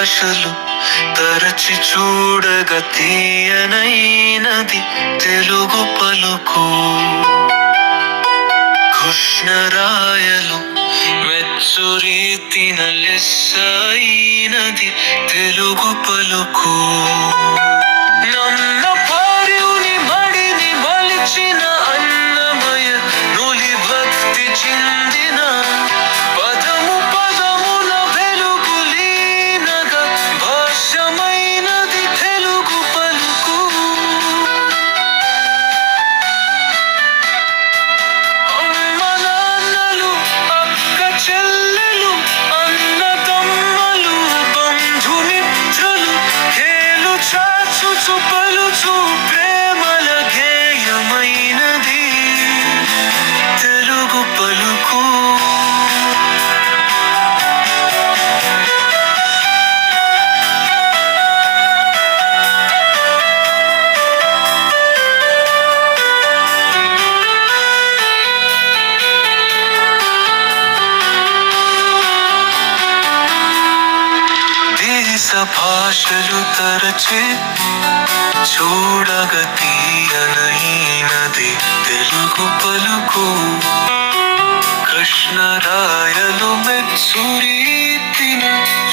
ఆశలు తరచి చూడగ తీయనైనది తెలుగు పలుకు. కృష్ణరాయలు మెచ్చురీతిన లెస్సైనది తెలుగు పలుకు. so belle, దేశ భాషలు తరచి చూడగ తీయనైనది తెలుగు పలుకు కృష్ణరాయలు మెచ్చురీతిన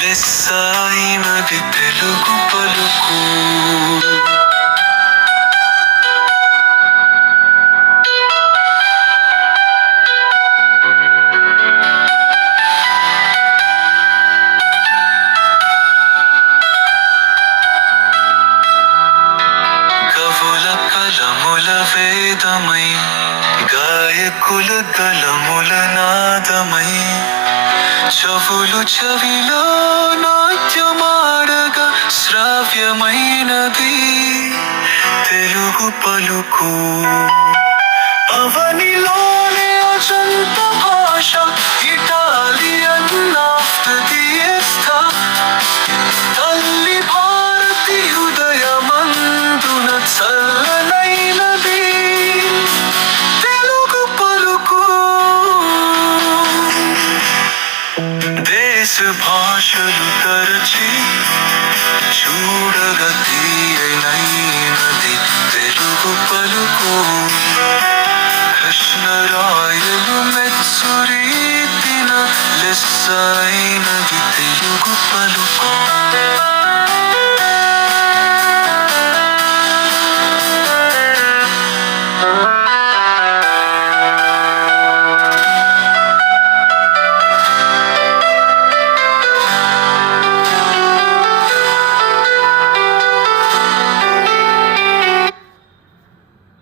లెస్సాయినది తెలుగు పలుకు సంగీతమై గాయకుల గలముల నాదమై చెవులు చెవిలో నాట్యమాడగా శ్రావ్యమైనది. తెలుగు పలుకు అవనిలోనే అజంత భాష ఇటాలియన్ దేశ భాషలు తరచి చూడగ తీయనైనది తెలుగు పలుకో